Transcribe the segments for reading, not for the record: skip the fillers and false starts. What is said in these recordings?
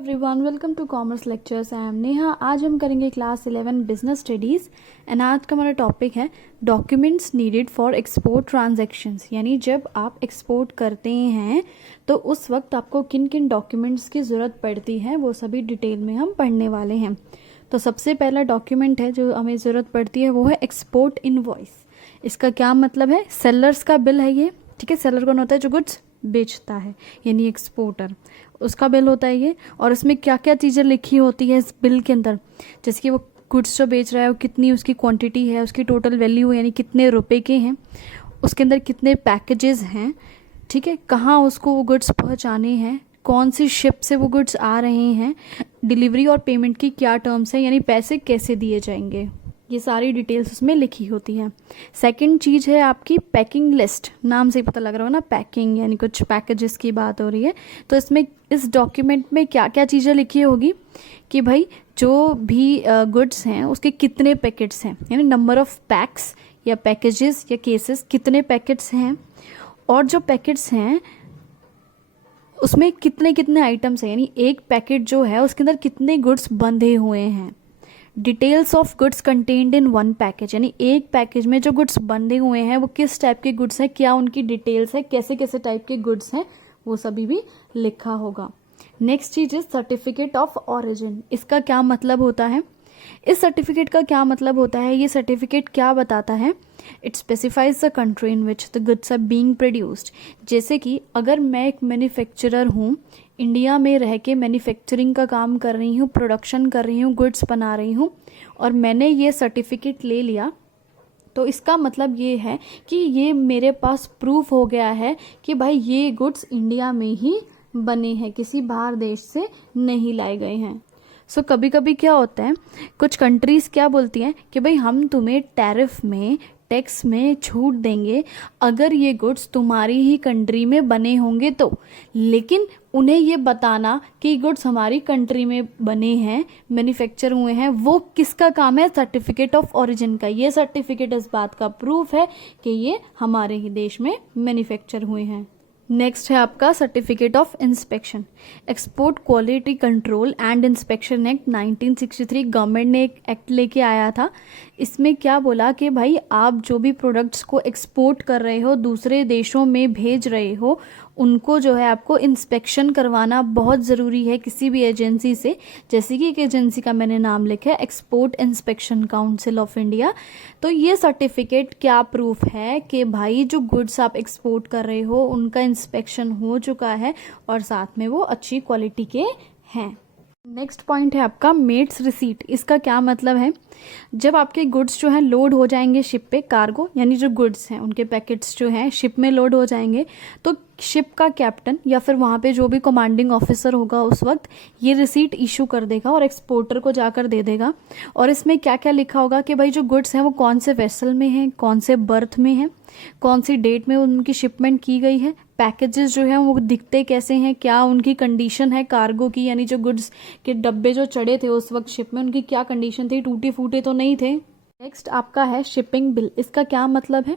Everyone, welcome to commerce lectures. I am Neha. आज हम करेंगे क्लास 11 बिजनेस स्टडीज़ एंड आज का हमारा टॉपिक है documents needed for export transactions. यानी जब आप एक्सपोर्ट करते हैं तो उस वक्त आपको किन किन डॉक्यूमेंट्स की ज़रूरत पड़ती है, वो सभी डिटेल में हम पढ़ने वाले हैं। तो सबसे पहला डॉक्यूमेंट है जो हमें ज़रूरत पड़ती है वो है एक्सपोर्ट इनवॉइस। इसका क्या मतलब है? सेलर्स का बिल है ये, ठीक है। सेलर कौन होता है? जो गुड्स बेचता है, यानी एक्सपोर्टर, उसका बिल होता है ये। और इसमें क्या क्या चीज़ें लिखी होती है इस बिल के अंदर, जैसे कि वो गुड्स जो बेच रहा है वो कितनी उसकी क्वांटिटी है, उसकी टोटल वैल्यू यानी कितने रुपए के हैं, उसके अंदर कितने पैकेजेस हैं, ठीक है, कहाँ उसको वो गुड्स पहुंचाने हैं, कौन सी शिप से वो गुड्स आ रहे हैं, डिलीवरी और पेमेंट की क्या टर्म्स हैं, यानी पैसे कैसे दिए जाएंगे, ये सारी डिटेल्स उसमें लिखी होती हैं। सेकंड चीज़ है आपकी पैकिंग लिस्ट। नाम से ही पता लग रहा हो ना, पैकिंग यानी कुछ पैकेजेस की बात हो रही है। तो इसमें इस डॉक्यूमेंट में क्या क्या चीज़ें लिखी होगी कि भाई जो भी गुड्स हैं उसके कितने पैकेट्स हैं, यानी नंबर ऑफ पैक्स या पैकेजेस या केसेस, कितने पैकेट्स हैं, और जो पैकेट्स हैं उसमें कितने कितने आइटम्स हैं, यानी एक पैकेट जो है उसके अंदर कितने गुड्स बंधे हुए हैं। Details of goods contained in one package, यानी एक पैकेज में जो गुड्स बंधे हुए हैं वो किस टाइप के गुड्स हैं, क्या उनकी डिटेल्स है, कैसे कैसे टाइप के गुड्स हैं, वो सभी भी लिखा होगा। नेक्स्ट चीज है सर्टिफिकेट ऑफ ऑरिजिन। इसका क्या मतलब होता है? इस सर्टिफिकेट का क्या मतलब होता है? ये सर्टिफिकेट क्या बताता है? It specifies the country in which the goods are being produced. जैसे कि अगर मैं एक मैन्युफैक्चरर हूँ, इंडिया में रह के मैन्युफैक्चरिंग का काम कर रही हूँ, प्रोडक्शन कर रही हूँ, गुड्स बना रही हूँ, और मैंने ये सर्टिफिकेट ले लिया, तो इसका मतलब ये है कि ये मेरे पास प्रूफ हो गया है कि भाई ये गुड्स इंडिया में ही बने हैं, किसी बाहर देश से नहीं लाए गए हैं। सो कभी कभी क्या होता है, कुछ कंट्रीज़ क्या बोलती हैं कि भाई हम तुम्हें टैरिफ में, टैक्स में छूट देंगे अगर ये गुड्स तुम्हारी ही कंट्री में बने होंगे तो, लेकिन उन्हें ये बताना कि गुड्स हमारी कंट्री में बने हैं, मैन्युफैक्चर हुए हैं, वो किसका काम है? सर्टिफिकेट ऑफ ओरिजिन का। ये सर्टिफिकेट इस बात का प्रूफ है कि ये हमारे ही देश में मैन्युफैक्चर हुए हैं। नेक्स्ट है आपका certificate of inspection. Export quality control and inspection act 1963 government ने एक एक्ट लेके आया था। इसमें क्या बोला कि भाई आप जो भी प्रोडक्ट्स को एक्सपोर्ट कर रहे हो, दूसरे देशों में भेज रहे हो, उनको जो है आपको इंस्पेक्शन करवाना बहुत ज़रूरी है किसी भी एजेंसी से। जैसे कि एक एजेंसी का मैंने नाम लिखा है, export inspection council of India. तो ये सर्टिफिकेट क्या प्रूफ है कि भाई जो गुड्स आप एक्सपोर्ट कर रहे हो उनका इंस्पेक्शन हो चुका है और साथ में वो अच्छी क्वालिटी के हैं। नेक्स्ट पॉइंट है आपका मेट्स रिसीट। इसका क्या मतलब है? जब आपके गुड्स जो हैं लोड हो जाएंगे शिप पे, कार्गो यानी जो गुड्स हैं उनके पैकेट्स जो हैं शिप में लोड हो जाएंगे, तो शिप का कैप्टन या फिर वहाँ पे जो भी कमांडिंग ऑफिसर होगा उस वक्त ये रिसीट इशू कर देगा और एक्सपोर्टर को जाकर दे देगा। और इसमें क्या क्या लिखा होगा कि भाई जो गुड्स हैं वो कौन से वेसल में हैं, कौन से बर्थ में हैं, कौन सी डेट में उनकी शिपमेंट की गई है, पैकेजेस जो हैं वो दिखते कैसे हैं, क्या उनकी कंडीशन है कार्गो की, यानी जो गुड्स के डब्बे जो चढ़े थे उस वक्त शिप में उनकी क्या कंडीशन थी, टूटे फूटे तो नहीं थे। नेक्स्ट आपका है शिपिंग बिल। इसका क्या मतलब है?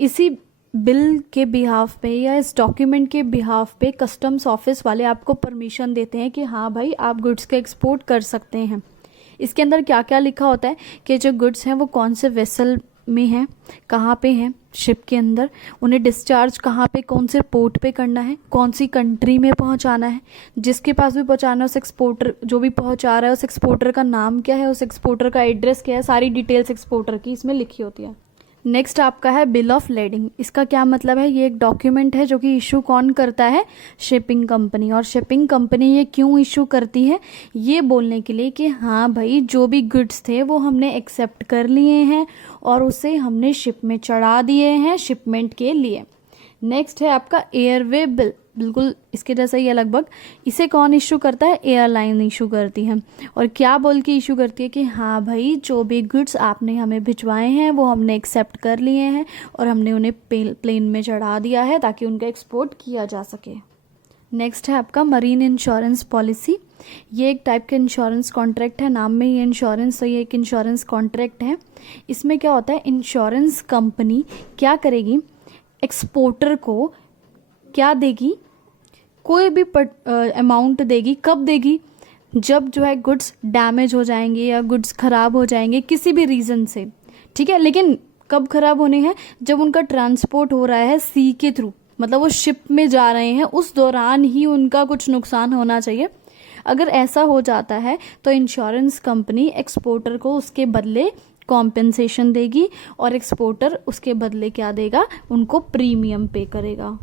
इसी बिल के बिहाफ पे या इस डॉक्यूमेंट के बिहाफ पे कस्टम्स ऑफिस वाले आपको परमिशन देते हैं कि हाँ भाई आप गुड्स का एक्सपोर्ट कर सकते हैं। इसके अंदर क्या क्या लिखा होता है कि जो गुड्स हैं वो कौन से वेसल में हैं, कहाँ पे हैं शिप के अंदर, उन्हें डिस्चार्ज कहाँ पे, कौन से पोर्ट पे करना है, कौन सी कंट्री में पहुंचाना है, जिसके पास भी पहुंचाना है उस एक्सपोर्टर, जो भी पहुंचा रहा है उस एक्सपोर्टर का नाम क्या है, उस एक्सपोर्टर का एड्रेस क्या है, सारी डिटेल्स एक्सपोर्टर की इसमें लिखी होती है। नेक्स्ट आपका है बिल ऑफ लेडिंग। इसका क्या मतलब है? ये एक डॉक्यूमेंट है जो कि इशू कौन करता है? Shipping company. और शिपिंग कंपनी ये क्यों इशू करती है? ये बोलने के लिए कि हाँ भाई जो भी गुड्स थे वो हमने एक्सेप्ट कर लिए हैं और उसे हमने शिप में चढ़ा दिए हैं शिपमेंट के लिए। नेक्स्ट है आपका एयरवे बिल। बिल्कुल इसके जैसा ही है लगभग। इसे कौन इशू करता है? एयरलाइन इशू करती है। और क्या बोल के इशू करती है कि हाँ भाई जो भी गुड्स आपने हमें भिजवाए हैं वो हमने एक्सेप्ट कर लिए हैं और हमने उन्हें प्लेन में चढ़ा दिया है ताकि उनका एक्सपोर्ट किया जा सके। नेक्स्ट है आपका मरीन इंश्योरेंस पॉलिसी। ये एक टाइप का इंश्योरेंस कॉन्ट्रैक्ट है, नाम में ही इंश्योरेंस, तो ये एक इंश्योरेंस कॉन्ट्रैक्ट है। इसमें क्या होता है, इंश्योरेंस कंपनी क्या करेगी, एक्सपोर्टर को क्या देगी, कोई भी अमाउंट देगी। कब देगी? जब जो है गुड्स डैमेज हो जाएंगे या गुड्स ख़राब हो जाएंगे किसी भी रीज़न से, ठीक है, लेकिन कब ख़राब होने हैं, जब उनका ट्रांसपोर्ट हो रहा है सी के थ्रू, मतलब वो शिप में जा रहे हैं, उस दौरान ही उनका कुछ नुकसान होना चाहिए। अगर ऐसा हो जाता है तो इंश्योरेंस कंपनी एक्सपोर्टर को उसके बदले कॉम्पेंसेशन देगी और एक्सपोर्टर उसके बदले क्या देगा, उनको प्रीमियम पे करेगा।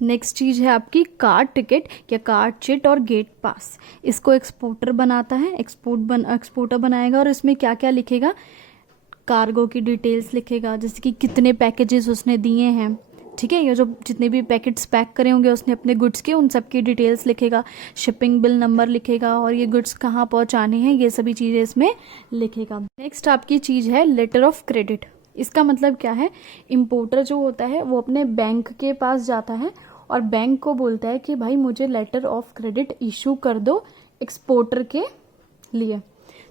नेक्स्ट चीज़ है आपकी कार टिकट या कार चिट और गेट पास। इसको एक्सपोर्टर बनाता है, एक्सपोर्टर बनाएगा और इसमें क्या क्या लिखेगा, कार्गो की डिटेल्स लिखेगा, जैसे कि कितने पैकेजेस उसने दिए हैं, ठीक है, ये जो जितने भी पैकेट्स पैक करे होंगे उसने अपने गुड्स के, उन सब की डिटेल्स लिखेगा, शिपिंग बिल नंबर लिखेगा और ये गुड्स कहाँ पहुँचाने हैं ये सभी चीज़ें इसमें लिखेगा। नेक्स्ट आपकी चीज़ है लेटर ऑफ क्रेडिट। इसका मतलब क्या है, इम्पोर्टर जो होता है वो अपने बैंक के पास जाता है और बैंक को बोलता है कि भाई मुझे लेटर ऑफ क्रेडिट इशू कर दो एक्सपोर्टर के लिए,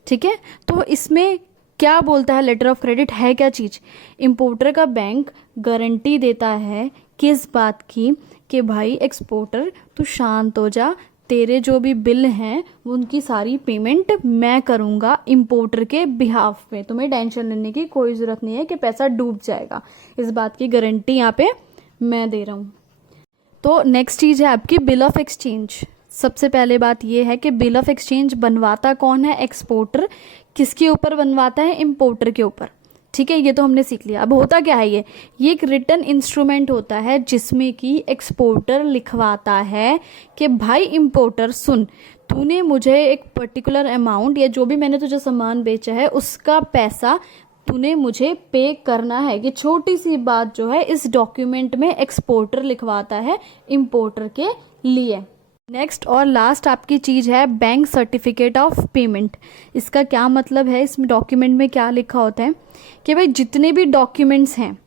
ठीक है। तो इसमें क्या बोलता है लेटर ऑफ क्रेडिट, है क्या चीज़, इम्पोर्टर का बैंक गारंटी देता है किस बात की, कि भाई एक्सपोर्टर तू शांत हो जा, तेरे जो भी बिल हैं उनकी सारी पेमेंट मैं करूँगा इम्पोर्टर के बिहाफ पे, तुम्हें टेंशन लेने की कोई ज़रूरत नहीं है कि पैसा डूब जाएगा, इस बात की गारंटी यहाँ पे मैं दे रहा हूँ। तो नेक्स्ट चीज़ है आपकी बिल ऑफ एक्सचेंज। सबसे पहले बात ये है कि बिल ऑफ एक्सचेंज बनवाता कौन है, एक्सपोर्टर। किसके ऊपर बनवाता है, इम्पोर्टर के ऊपर, ठीक है, ये तो हमने सीख लिया। अब होता क्या है, ये एक रिटन इंस्ट्रूमेंट होता है जिसमें कि एक्सपोर्टर लिखवाता है कि भाई इम्पोर्टर सुन, तूने मुझे एक पर्टिकुलर अमाउंट या जो भी मैंने तुझे सामान बेचा है उसका पैसा तूने मुझे पे करना है। ये छोटी सी बात जो है इस डॉक्यूमेंट में एक्सपोर्टर लिखवाता है इम्पोर्टर के लिए। नेक्स्ट और लास्ट आपकी चीज़ है बैंक सर्टिफिकेट ऑफ पेमेंट। इसका क्या मतलब है, इसमें डॉक्यूमेंट में क्या लिखा होता है कि भाई जितने भी डॉक्यूमेंट्स हैं,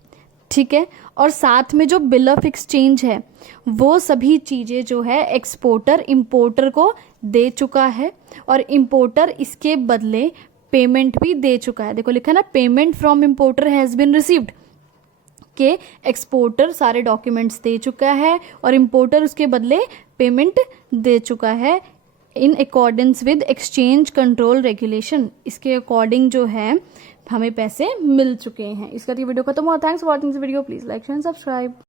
ठीक है, और साथ में जो बिल ऑफ एक्सचेंज है वो सभी चीज़ें जो है एक्सपोर्टर इम्पोर्टर को दे चुका है और इम्पोर्टर इसके बदले पेमेंट भी दे चुका है। देखो लिखा है ना, payment from importer has been received, के एक्सपोर्टर सारे डॉक्यूमेंट्स दे चुका है और इम्पोर्टर उसके बदले पेमेंट दे चुका है in accordance with exchange control regulation. इसके अकॉर्डिंग जो है हमें पैसे मिल चुके हैं। इसका वीडियो खत्म हुआ। Thanks for watching this video, please like share and subscribe.